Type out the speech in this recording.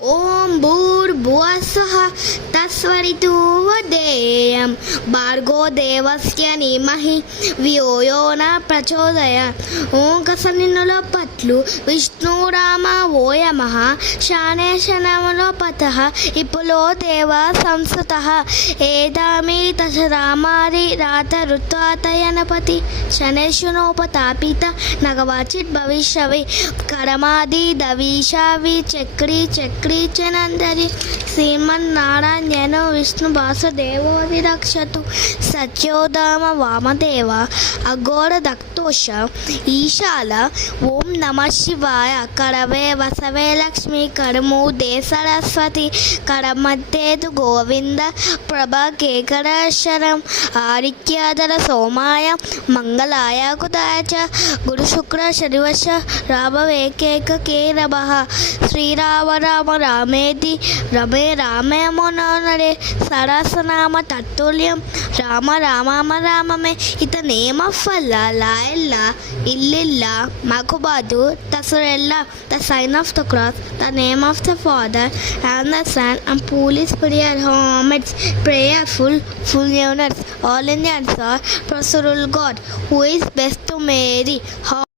ఓం భూర్భువస్సః తత్సవితుర్వరేణ్యం భార్గో దేవస్య ధీమహి ధియో యో న ప్రచోదయాత్. ఓంకారసన్నిధిలో పట్లు విష్ణురామ ఓయమః శానేశనములో పతః ఇపులో దేవ సంస్థతః ఏదామి తశరామారి రాత ఋత్వాతయనపతి శనేశునోపతాపిత నగవాచిత్ భవిష్యవి కరమాది దవిషావి చక్రి చనందరి శ్రీమన్నారాయణ విష్ణు వాసుదేవోది రక్షతు సత్యోదామ వామదేవ అఘోర దక్తోష ఈశాల. ఓం నమ శివాయ. కరవే వసవే లక్ష్మి కరమూదే సరస్వతి కరమధ్యేతు గోవింద ప్రభకేకరశరం ఆదిత్యాధర సోమాయ మంగళాయ కుదాయ చ గురు శుక్ర శనివశ రామవేకేకే నమః. శ్రీరామ రామ రామేతి రమే రామే మనోనరే సరసనామ తత్తుల్యం రామ రామ రామమే. ఇత నేమ్ ఆఫ్ అల్లా లా ఇల్లా ఇల్లిల్లా మకుబాదు తసురెల్లా the sign of the cross the name of the father and the son and police prayer హోమిడ్స్ prayerful full units all Indians are Rasul God who is best to Mary.